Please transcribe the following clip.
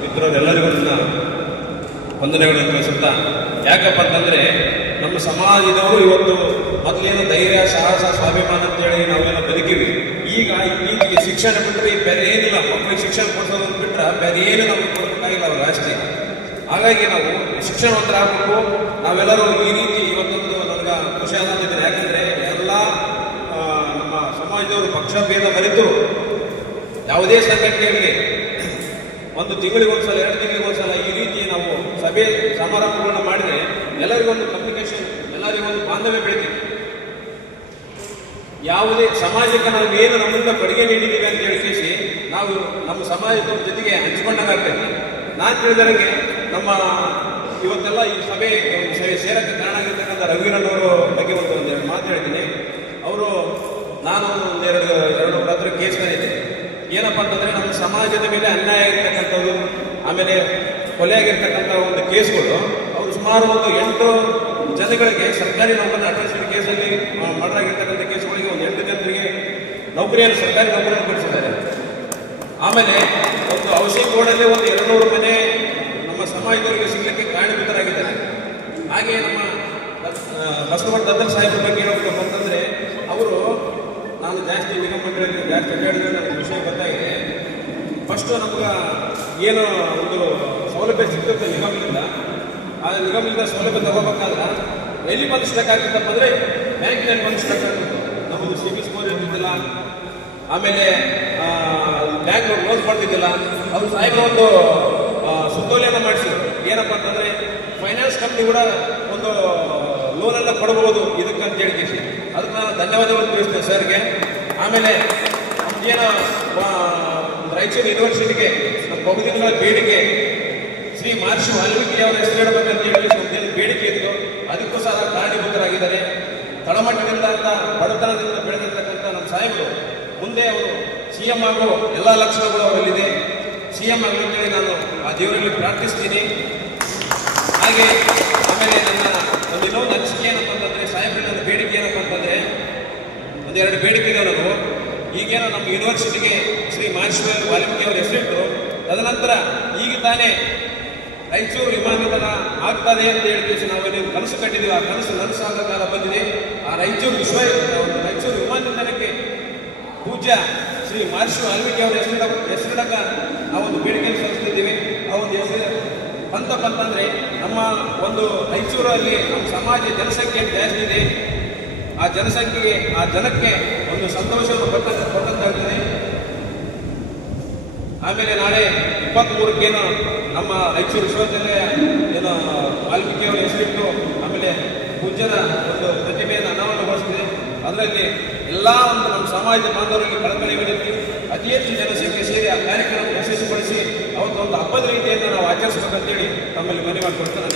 ಮಿತ್ರರೆಲ್ಲರಿಗೂ ನನ್ನ ವಂದನೆಗಳನ್ನು ತಿಳಿಸುತ್ತಾ, ಯಾಕಪ್ಪ ಅಂತಂದರೆ ನಮ್ಮ ಸಮಾಜದವರು ಇವತ್ತು ಮೊದಲೇನು ಧೈರ್ಯ, ಸಾಹಸ, ಸ್ವಾಭಿಮಾನ ಅಂತೇಳಿ ನಾವೆಲ್ಲ ಬದುಕಿವಿ. ಈಗ ಈಗಿಗೆ ಶಿಕ್ಷಣ ಬಿಟ್ಟರೆ ಬೇರೆ ಏನಿಲ್ಲ, ಮಕ್ಕಳಿಗೆ ಶಿಕ್ಷಣ ಕೊಡಿಸೋದು ಬಿಟ್ಟರೆ ಬೇರೆ ಏನು ನಮಗೆ ಕೊಡಬೇಕಾಗಿಲ್ಲ ಅವರು ಅಷ್ಟೇ. ಹಾಗಾಗಿ ನಾವು ಶಿಕ್ಷಣವಂತರಾಗಬೇಕು. ನಾವೆಲ್ಲರೂ ಈ ರೀತಿ ಇವತ್ತೊಂದು ನನಗೆ ಖುಷಿ ಆನಂದಿದ್ದೇನೆ. ಯಾಕಂದರೆ ಎಲ್ಲ ನಮ್ಮ ಸಮಾಜದವರು ಪಕ್ಷ ಭೇದ ಮರೆತು ಯಾವುದೇ ಸಂಘಟನೆಯಲ್ಲಿ ಒಂದು ತಿಂಗಳಿಗೊಂದ್ಸಲ, 2 ತಿಂಗಳಿಗೊಂದ್ಸಲ ಈ ರೀತಿ ನಾವು ಸಭೆ ಸಮಾರಂಭಗಳನ್ನು ಮಾಡಿದರೆ ಎಲ್ಲರಿಗೊಂದು ಕಮ್ಯುನಿಕೇಶನ್, ಎಲ್ಲರಿಗೊಂದು ಬಾಂಧವ್ಯ ಬೆಳಿತೀವಿ. ಯಾವುದೇ ಸಮಾಜಕ್ಕೆ ನಾವು ಏನು ನಮ್ಮಿಂದ ಕೊಡುಗೆ ನೀಡಿದ್ದೀವಿ ಅಂತ ಹೇಳಿಸಿ ನಾವು ನಮ್ಮ ಸಮಾಜದ ಜೊತೆಗೆ ಹಂಚಿಕೊಂಡಾಗ್ತೇವೆ. ನಾನು ತಿಳಿದವರಿಗೆ ನಮ್ಮ ಇವತ್ತೆಲ್ಲ ಈ ಸಭೆ ಸೇರಕ್ಕೆ ಕಾರಣ ಆಗಿರ್ತಕ್ಕಂಥ ರಘುವೀರಣ್ಣವರ ಬಗ್ಗೆ ಒಂದೆರಡು ಮಾತು ಹೇಳ್ತೀನಿ. ಅವರು ನಾನು ಎರಡು ಹತ್ರ ಕೇಸ್ ಬಂದಿದ್ದೆ. ಏನಪ್ಪ ಅಂತಂದರೆ ನಮ್ಮ ಸಮಾಜದ ಮೇಲೆ ಅನ್ಯಾಯ ಆಗಿರ್ತಕ್ಕಂಥದ್ದು, ಆಮೇಲೆ ಕೊಲೆಯಾಗಿರ್ತಕ್ಕಂಥ ಒಂದು ಕೇಸ್ಗಳು, ಅವರು ಸುಮಾರು ಒಂದು 8 ಜನಗಳಿಗೆ ಸರ್ಕಾರಿ ನೌಕರನ ಅಟ್ರಾಸಿಟಿ ಕೇಸಲ್ಲಿ ಮರ್ಡರ್ ಆಗಿರ್ತಕ್ಕಂಥ ಕೇಸ್ಗಳಿಗೆ ಒಂದು 8 ಜನರಿಗೆ ನೌಕರಿಯನ್ನು, ಸರ್ಕಾರಿ ನೌಕರಿಯನ್ನು ಕೊಡಿಸಿದ್ದಾರೆ. ಆಮೇಲೆ ಒಂದು ಹೌಸಿಂಗ್ ಬೋರ್ಡಲ್ಲಿ ಒಂದು 200 ಮನೆ ನಮ್ಮ ಸಮಾಜದವರಿಗೆ ಸಿಗಲಿಕ್ಕೆ ಕಾರಣಭೂತರಾಗಿದ್ದಾರೆ. ಹಾಗೆ ನಮ್ಮ ಬಸವಣ್ಣ ದತ್ತಲ್ ಸಾಹೇಬ್ರ ಬಗ್ಗೆ ಹೇಳಬೇಕು ಅಂತಂದರೆ, ಅವರು ನಾನು ಜಾಸ್ತಿ ನಿಗಮ ಮಂಡಳಿಯಲ್ಲಿ ಜಾಸ್ತಿ ಅಡ್ಡಾಡಿದ್ರೆ ನನಗೆ ವಿಷಯ ಗೊತ್ತಾಗಿದೆ. ಫಸ್ಟು ನಮ್ಗೆ ಏನು ಒಂದು ಸೌಲಭ್ಯ ಸಿಗ್ತದೆ ನಿಗಮದಿಂದ, ಆ ನಿಗಮದಿಂದ ಸೌಲಭ್ಯ ತಗೋಬೇಕಾದ್ರೆ ಎಲ್ಲಿ ಬಂದು ಸ್ಟಕ್ ಆಗ್ತದಪ್ಪ ಅಂದರೆ ಬ್ಯಾಂಕಿನಲ್ಲಿ ಬಂದು ಸ್ಟಕ್ ಆಗ್ತಿತ್ತು. ನಮ್ಮದು ಸಿಬಿಲ್ ಸ್ಕೋರ್ ಇರ್ತಿದ್ದಿಲ್ಲ, ಆಮೇಲೆ ಬ್ಯಾಂಕ್ ಕ್ಲೋಸ್ ಮಾಡ್ತಿದ್ದಿಲ್ಲ. ಅವರು ಸಾಹೇಬರು ಒಂದು ಸುತ್ತೋಲೆಯನ್ನು ಮಾಡಿಸಿದ್ರು. ಏನಪ್ಪ ಅಂತಂದರೆ ಫೈನಾನ್ಸ್ ಕಂಪ್ನಿ ಕೂಡ ಒಂದು ಲೋನೆಲ್ಲ ಕೊಡಬಹುದು ಇದಕ್ಕಂತ ಹೇಳಿದ್ದೀವಿ. ಅದಕ್ಕೆ ನಾನು ಧನ್ಯವಾದಗಳನ್ನು ತಿಳಿಸ್ತೇನೆ ಸರ್ಗೆ. ಆಮೇಲೆ ನಮಗೇನು ರಾಯಚೂರು ಯೂನಿವರ್ಸಿಟಿಗೆ ನಮ್ಮ ಬಹುದಿನಗಳ ಬೇಡಿಕೆ ಶ್ರೀ ಮಹರ್ಷಿ ವಾಲ್ಮೀಕಿ ಅವರ ಹೆಸರಿಡಬೇಕಂತ ಹೇಳಿ ನಮ್ಮದೇನು ಬೇಡಿಕೆ ಇತ್ತು, ಅದಕ್ಕೂ ಸಹ ಕಾರಣೀಭೂತರಾಗಿದ್ದಾರೆ. ತಳಮಟ್ಟದಿಂದ ಅಂತ ಬಡತನದಿಂದ ಬೆಳೆದಿರ್ತಕ್ಕಂಥ ನಮ್ಮ ಸಾಹೇಬರು ಮುಂದೆ ಅವರು CM ಆಗೋ ಎಲ್ಲ ಲಕ್ಷಣಗಳು ಅವರಲ್ಲಿದೆ. CM ಆಗಬೇಕಂತೇಳಿ ನಾನು ಆ ದೇವರಲ್ಲಿ ಪ್ರಾರ್ಥಿಸ್ತೀನಿ. ಹಾಗೆ ಆಮೇಲೆ ನನ್ನ ಇನ್ನೊಂದು ಅನಿಸಿಕೆ ಏನಪ್ಪ ಅಂತಂದರೆ, ಸಾಹೇಬ್ರ ನನ್ನ ಬೇಡಿಕೆ ಏನಪ್ಪ ಅಂತಂದರೆ, 1-2 ಬೇಡಿಕೆ ಇದೆ ನಾನು. ಈಗೇನೋ ನಮ್ಮ ಯೂನಿವರ್ಸಿಟಿಗೆ ಶ್ರೀ ಮಹರ್ಷಿ ವಾಲ್ಮೀಕಿ ಅವರ ಹೆಸರಿಟ್ಟರು. ತದನಂತರ ಈಗ ತಾನೇ ರಾಯಚೂರು ವಿಮಾನ ನಿಲ್ದಾಣ ಆಗ್ತದೆ ಅಂತ ಹೇಳಿ ನಾವು ನೀವು ಕನಸು ಕಟ್ಟಿದ್ದೀವಿ. ಆ ಕನಸು ನನಸಾಗೋ ಕಾಲ ಬಂದಿದೆ. ಆ ರಾಯಚೂರು ವಿಮಾನ ನಿಲ್ದಾಣಕ್ಕೆ ಪೂಜ್ಯ ಶ್ರೀ ಮಹರ್ಷಿ ವಾಲ್ಮೀಕಿ ಅವರ ಹೆಸರಿಡಕ ನಾವು ಒಂದು ಬೇಡಿಕೆ ಸಲ್ಲಿಸ್ತಿದ್ದೀವಿ. ಆ ಒಂದು ಹೆಸರು ಬಂತಂದರೆ ನಮ್ಮ ಒಂದು ರಾಯಚೂರಲ್ಲಿ ನಮ್ಮ ಸಮಾಜ ಜನಸಂಖ್ಯೆ ಜಾಸ್ತಿ ಇದೆ. ಆ ಜನಸಂಖ್ಯೆಗೆ, ಆ ಜನಕ್ಕೆ ಒಂದು ಸಂತೋಷವನ್ನು ಕೊಟ್ಟಂತಾಗ್ತದೆ. ಆಮೇಲೆ ನಾಳೆ 23ಕ್ಕೇನು ನಮ್ಮ ರಾಯಚೂರು ವಿಶ್ವವಿದ್ಯಾಲಯ ಏನು ವಾಲ್ಮೀಕಿ ಅವರ ಹೆಸರಿಟ್ಟು ಆಮೇಲೆ ಪೂಜ್ಯರ ಒಂದು ಪ್ರತಿಮೆಯನ್ನು ಅನಾವರಣಗೊಳಿಸಿದೆ. ಅದರಲ್ಲಿ ಎಲ್ಲ ಒಂದು ನಮ್ಮ ಸಮಾಜದ ಬಾಂಧವರಿಗೆ ಕಳಕಳಿ ವಿನಂತಿ, ಅತಿ ಹೆಚ್ಚು ಜನಸಂಖ್ಯೆ ಸೇರಿ ಆ ಕಾರ್ಯಕ್ರಮ ಯಶಸ್ವಿಗೊಳಿಸಿ ಅವತ್ತೊಂದು ಹಬ್ಬದ ರೀತಿಯಿಂದ ನಾವು ಆಚರಿಸಬೇಕಂತೇಳಿ ತಮ್ಮಲ್ಲಿ ಮನವಿ ಮಾಡಿಕೊಡ್ತೇನೆ.